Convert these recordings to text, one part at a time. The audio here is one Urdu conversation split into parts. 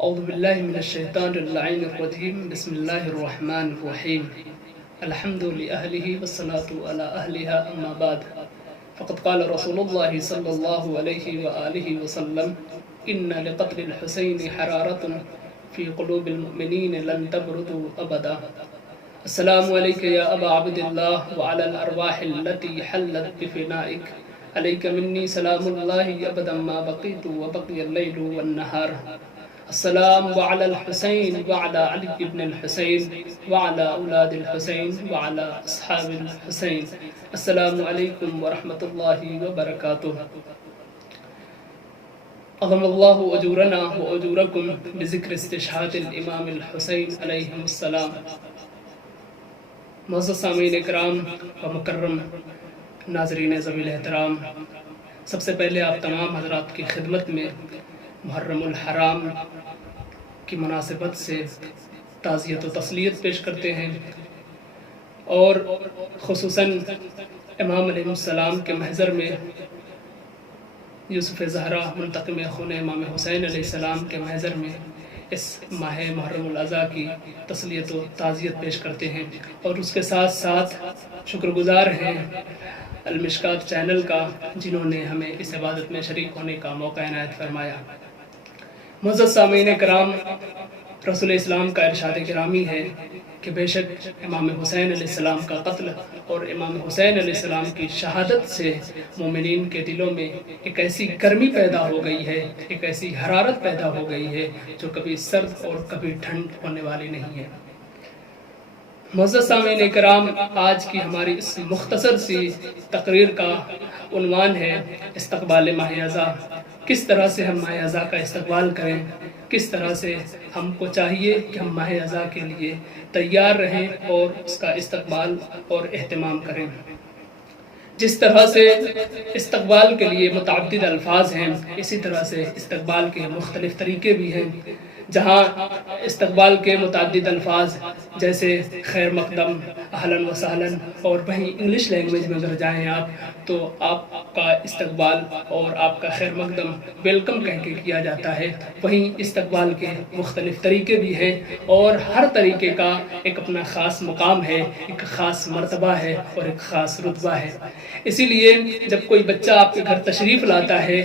اعوذ باللہ من الشیطان اللعین الرجیم بسم اللہ الرحمن الرحیم الحمد لأہلہ والصلاة علی اہلہا اما بعد فقد قال رسول اللہ صلی اللہ علیہ وآلہ وسلم ان لقتل الحسین حرارۃ فی قلوب المؤمنین لن تبردوا ابدا السلام علیک یا ابا عبد اللہ وعلی الارواح التي حلت بفنائک علیک منی سلام اللہ ابدا ما بقیت وبقی اللیل والنہار السلام وعلى الحسين وعلى علي بن الحسين وعلى أولاد الحسين وعلى أصحاب الحسين السلام عليكم ورحمة الله وبركاته أعظم الله أجورنا وأجوركم بذكر استشهاد الإمام الحسين عليه السلام. معزز سامعین اکرام و مکرم ناظرین ذوی الاحترام، سب سے پہلے آپ تمام حضرات کی خدمت میں محرم الحرام کی مناسبت سے تعزیت و تسلیت پیش کرتے ہیں، اور خصوصاً امام علیہ السلام کے محضر میں یوسف زہرا منتقم خون امام حسین علیہ السلام کے محضر میں اس ماہ محرم الاضحیٰ کی تسلیت و تعزیت پیش کرتے ہیں، اور اس کے ساتھ ساتھ شکر گزار ہیں المشکات چینل کا، جنہوں نے ہمیں اس عبادت میں شریک ہونے کا موقع عنایت فرمایا. معزز سامعین کرام، رسول اسلام کا ارشاد گرامی ہے کہ بے شک امام حسین علیہ السلام کا قتل اور امام حسین علیہ السلام کی شہادت سے مومنین کے دلوں میں ایک ایسی گرمی پیدا ہو گئی ہے، ایک ایسی حرارت پیدا ہو گئی ہے جو کبھی سرد اور کبھی ٹھنڈ ہونے والی نہیں ہے. معزز سامعین کرام، آج کی ہماری اس مختصر سی تقریر کا عنوان ہے استقبال ماہ اضحیٰ. کس طرح سے ہم ماہ اضحیٰ کا استقبال کریں، کس طرح سے ہم کو چاہیے کہ ہم ماہ اضحیٰ کے لیے تیار رہیں اور اس کا استقبال اور اہتمام کریں. جس طرح سے استقبال کے لیے متعدد الفاظ ہیں، اسی طرح سے استقبال کے مختلف طریقے بھی ہیں. جہاں استقبال کے متعدد الفاظ جیسے خیر مقدم، اہلاً و سہلاً، اور وہیں انگلش لینگویج میں اگر جائیں آپ تو آپ کا استقبال اور آپ کا خیر مقدم ویلکم کہہ کے کیا جاتا ہے. وہیں استقبال کے مختلف طریقے بھی ہیں، اور ہر طریقے کا ایک اپنا خاص مقام ہے، ایک خاص مرتبہ ہے اور ایک خاص رتبہ ہے. اسی لیے جب کوئی بچہ آپ کے گھر تشریف لاتا ہے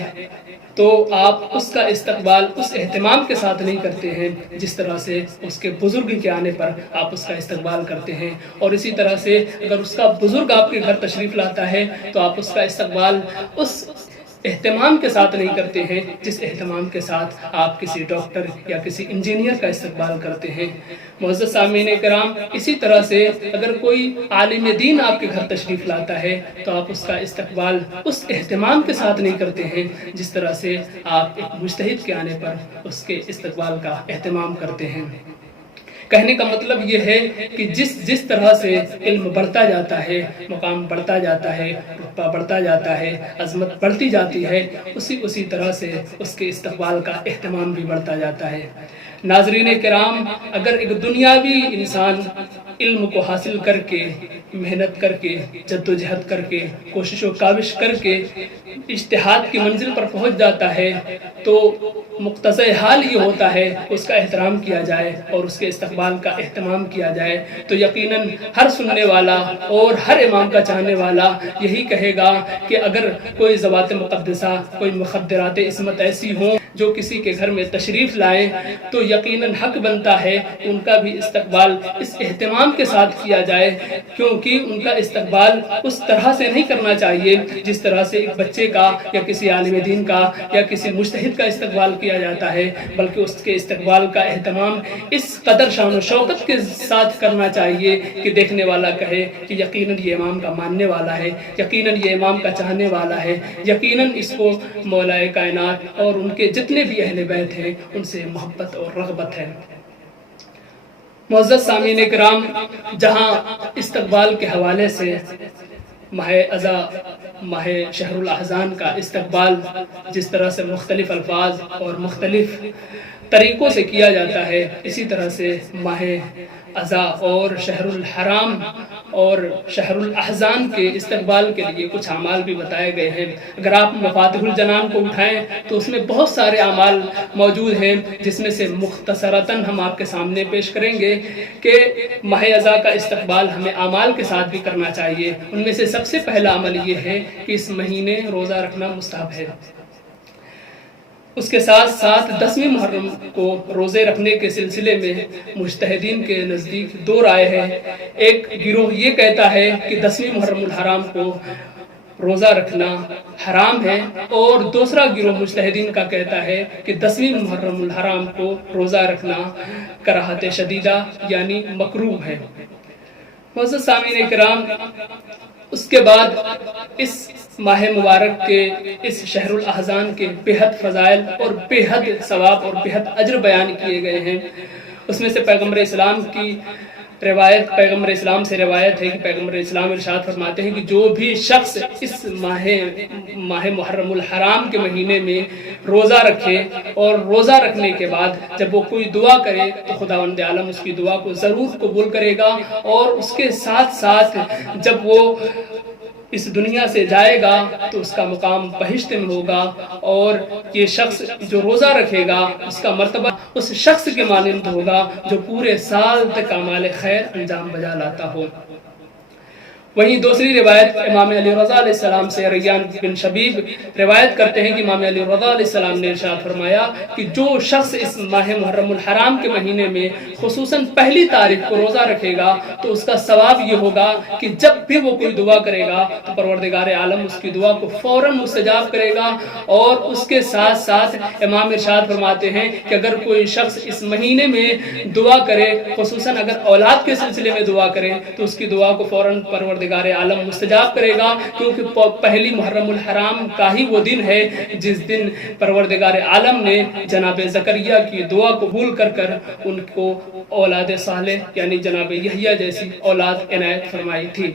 تو آپ اس کا استقبال اس اہتمام کے ساتھ نہیں کرتے ہیں جس طرح سے اس کے بزرگ کے آنے پر آپ اس کا استقبال کرتے ہیں. اور اسی طرح سے اگر اس کا بزرگ آپ کے گھر تشریف لاتا ہے تو آپ اس کا استقبال اس اہتمام کے ساتھ نہیں کرتے ہیں جس اہتمام کے ساتھ آپ کسی ڈاکٹر یا کسی انجینئر کا استقبال کرتے ہیں. معزز سامعین کرام، اسی طرح سے اگر کوئی عالم دین آپ کے گھر تشریف لاتا ہے تو آپ اس کا استقبال اس اہتمام کے ساتھ نہیں کرتے ہیں جس طرح سے آپ ایک مجتہد کے آنے پر اس کے استقبال کا اہتمام کرتے ہیں. کہنے کا مطلب یہ ہے کہ جس طرح سے علم بڑھتا جاتا ہے، مقام بڑھتا جاتا ہے، رتبہ بڑھتا جاتا ہے، عظمت بڑھتی جاتی ہے، اسی طرح سے اس کے استقبال کا اہتمام بھی بڑھتا جاتا ہے. ناظرین کرام، اگر ایک دنیاوی انسان علم کو حاصل کر کے، محنت کر کے، جد و جہد کر کے، کوشش و کاوش کر کے اجتہاد کی منزل پر پہنچ جاتا ہے تو مقتضی حال یہ ہوتا ہے کہ اس کا احترام کیا جائے اور اس کے استقبال کا اہتمام کیا جائے. تو یقیناً ہر سننے والا اور ہر امام کا چاہنے والا یہی کہے گا کہ اگر کوئی ذوات مقدسہ، کوئی مخدرات عصمت ایسی ہوں جو کسی کے گھر میں تشریف لائیں تو یقیناً حق بنتا ہے کہ ان کا بھی استقبال اس اہتمام کے ساتھ کیا جائے، کیونکہ ان کا استقبال اس طرح سے نہیں کرنا چاہیے جس طرح سے ایک بچے کا یا کسی عالم دین کا یا کسی مجتہد کا استقبال کیا جاتا ہے، بلکہ اس کے استقبال کا اہتمام اس قدر شان و شوکت کے ساتھ کرنا چاہیے کہ دیکھنے والا کہے کہ یقیناً یہ امام کا ماننے والا ہے، یقیناً یہ امام کا چاہنے والا ہے، یقیناً اس کو مولا کائنات اور ان کے جتنے بھی اہل بیت ہیں ان سے محبت اور رغبت ہے. معزز سامعین کرام، جہاں استقبال کے حوالے سے ماہ اضحیٰ، ماہ شہر الاحزان کا استقبال جس طرح سے مختلف الفاظ اور مختلف طریقوں سے کیا جاتا ہے، اسی طرح سے ماہ اضحیٰ اور شہر الحرام اور شہر الاحزان کے استقبال کے لیے کچھ اعمال بھی بتائے گئے ہیں۔ اگر آپ مفاتیح الجنان کو اٹھائیں تو اس میں بہت سارے اعمال موجود ہیں، جس میں سے مختصراً ہم آپ کے سامنے پیش کریں گے کہ ماہ اذا کا استقبال ہمیں اعمال کے ساتھ بھی کرنا چاہیے۔ ان میں سے سب سے پہلا عمل یہ ہے کہ اس مہینے روزہ رکھنا مستحب ہے۔ اس کے ساتھ ساتھ 10ویں محرم کو روزے رکھنے کے سلسلے میں مجتہدین کے نزدیک دو رائے ہیں۔ ایک گروہ یہ کہتا ہے کہ 10ویں محرم الحرام کو روزہ رکھنا حرام ہے، اور دوسرا گروہ مجتہدین کا کہتا ہے کہ 10ویں محرم الحرام کو روزہ رکھنا کراہت شدیدہ یعنی مکروہ ہے۔ معزز سامعین کرام، اس کے بعد اس ماہ مبارک کے اس شہر الاحزان کے بےحد فضائل اور بےحد ثواب اور بےحد اجر بیان کیے گئے ہیں۔ اس میں سے پیغمبر اسلام سے روایت ہے کہ پیغمبر اسلام ارشاد فرماتے ہیں کہ جو بھی شخص اس ماہ محرم الحرام کے مہینے میں روزہ رکھے اور روزہ رکھنے کے بعد جب وہ کوئی دعا کرے تو خداوند عالم اس کی دعا کو ضرور قبول کرے گا، اور اس کے ساتھ ساتھ جب وہ اس دنیا سے جائے گا تو اس کا مقام بہشت میں ہوگا، اور یہ شخص جو روزہ رکھے گا اس کا مرتبہ اس شخص کے مانند ہوگا جو پورے سال تک اعمال خیر انجام بجا لاتا ہو۔ وہیں دوسری روایت امام علی رضا علیہ السلام سے ریان بن شبیب روایت کرتے ہیں کہ امام علی رضا علیہ السلام نے ارشاد فرمایا کہ جو شخص اس ماہ محرم الحرام کے مہینے میں خصوصاً پہلی تاریخ کو روزہ رکھے گا تو اس کا ثواب یہ ہوگا کہ جب بھی وہ کوئی دعا کرے گا تو پروردگار عالم اس کی دعا کو فوراً مستجاب کرے گا۔ اور اس کے ساتھ ساتھ امام ارشاد فرماتے ہیں کہ اگر کوئی شخص اس مہینے میں دعا کرے، خصوصاً اگر اولاد کے سلسلے میں دعا کرے، تو اس کی دعا کو فوراً پروردگار عالم مستجاب کرے گا، کیونکہ پہلی محرم الحرام کا ہی وہ دن ہے جس دن پروردگار عالم نے جناب زکریا کی دعا قبول کر ان کو اولاد صالح یعنی جناب یحییٰ جیسی اولاد عنایت فرمائی تھی۔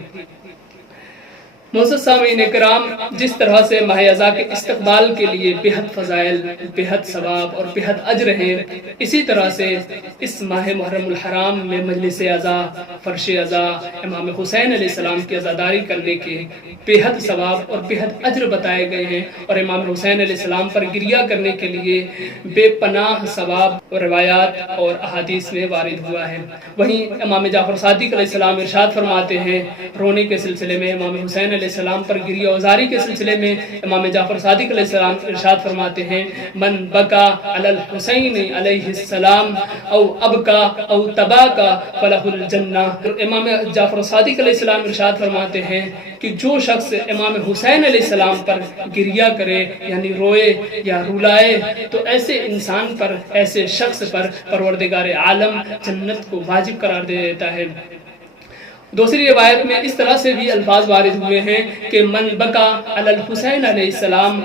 معزز سامعین کرام، جس طرح سے ماہ اذا کے استقبال کے لیے بےحد فضائل، بےحد ثواب اور بےحد اجر ہیں، اسی طرح سے اس ماہ محرم الحرام میں مجلس عزا، فرش عزا، امام حسین علیہ السلام کی عزاداری کرنے کے بےحد ثواب اور بےحد اجر بتائے گئے ہیں، اور امام حسین علیہ السلام پر گریہ کرنے کے لیے بے پناہ ثواب اور روایات اور احادیث میں وارد ہوا ہے۔ وہیں امام جعفر صادق علیہ السلام ارشاد فرماتے ہیں رونے کے سلسلے میں، امام حسین علیہ السلام پر گریہ اوزاری کے سلسلے میں امام جعفر صادق علیہ السلام ارشاد فرماتے ہیں من بکا علی الحسین علیہ السلام او ابکا او تباکا فلہ الجنہ۔ امام جعفر صادق علیہ السلام ارشاد فرماتے ہیں کہ جو شخص امام حسین علیہ السلام پر گریہ کرے یعنی روئے یا رلائے تو ایسے انسان پر، ایسے شخص پر پروردگار عالم جنت کو واجب قرار دے دیتا ہے۔ دوسری روایت میں اس طرح سے بھی الفاظ وارد ہوئے ہیں کہ من بکا علی الحسین علیہ السلام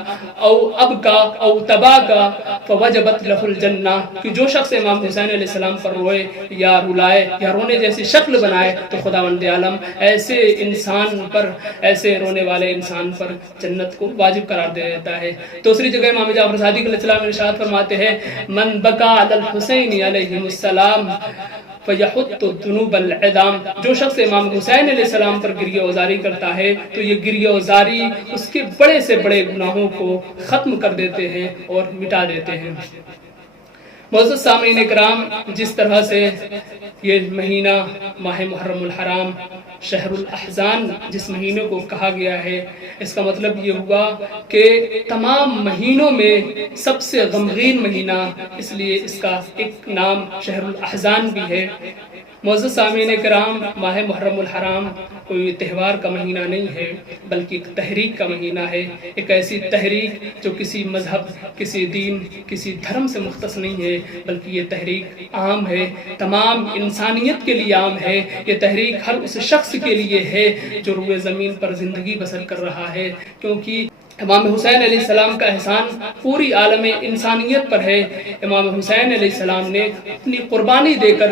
او ابکا او تباکا فوجبت لہ الجنہ، کہ جو شخص امام حسین علیہ السلام پر روئے یا رلائے یا رونے جیسی شکل بنائے تو خداوند عالم ایسے انسان پر، ایسے رونے والے انسان پر جنت کو واجب قرار دے دیتا ہے۔ دوسری جگہ امام جعفر صادق علیہ السلام ارشاد فرماتے ہیں من بکا علی الحسین علیہ السلام فَيَحُطُّ الذُّنُوبَ الْعِظَامَ، جو شخص امام حسین علیہ السلام پر گریہ اوزاری کرتا ہے تو یہ گریہ اوزاری اس کے بڑے سے بڑے گناہوں کو ختم کر دیتے ہیں اور مٹا دیتے ہیں۔ معزز سامعین کرام، جس طرح سے یہ مہینہ ماہ محرم الحرام شہر الاحزان جس مہینے کو کہا گیا ہے، اس کا مطلب یہ ہوا کہ تمام مہینوں میں سب سے غمگین مہینہ، اس لیے اس کا ایک نام شہر الاحزان بھی ہے۔ معزز سامعین کرام، ماہ محرم الحرام کوئی تہوار کا مہینہ نہیں ہے بلکہ ایک تحریک کا مہینہ ہے، ایک ایسی تحریک جو کسی مذہب، کسی دین، کسی دھرم سے مختص نہیں ہے، بلکہ یہ تحریک عام ہے، تمام انسانیت کے لیے عام ہے۔ یہ تحریک ہر اس شخص کے لیے ہے جو روئے زمین پر زندگی بسر کر رہا ہے، کیونکہ امام حسین علیہ السلام کا احسان پوری عالم انسانیت پر ہے۔ امام حسین علیہ السلام نے اپنی قربانی دے کر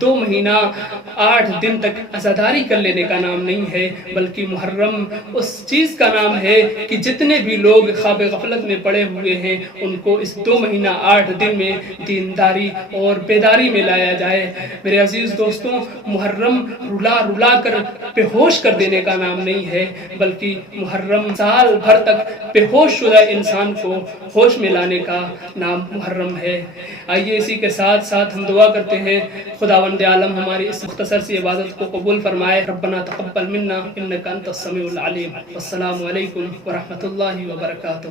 2 مہینہ 8 دن تک عزاداری کر لینے کا نام نہیں ہے، بلکہ محرم اس چیز کا نام ہے کہ جتنے بھی لوگ خواب غفلت میں پڑے ہوئے ہیں ان کو اس 2 مہینہ 8 دن میں دینداری اور بیداری میں لایا جائے۔ میرے عزیز دوستوں، محرم رلا رلا کر بے ہوش کر دینے کا نام نہیں ہے، بلکہ محرم سال بھر تک بے ہوش شدہ انسان کو ہوش میں لانے کا نام محرم ہے۔ آئیے اسی کے ساتھ ساتھ ہم دعا کرتے ہیں خداوند عالم ہماری اس مختصر سی عبادت کو قبول فرمائے۔ ربنا تقبل منا انک انت السمیع العلیم۔ السلام علیکم ورحمۃ اللہ وبرکاتہ۔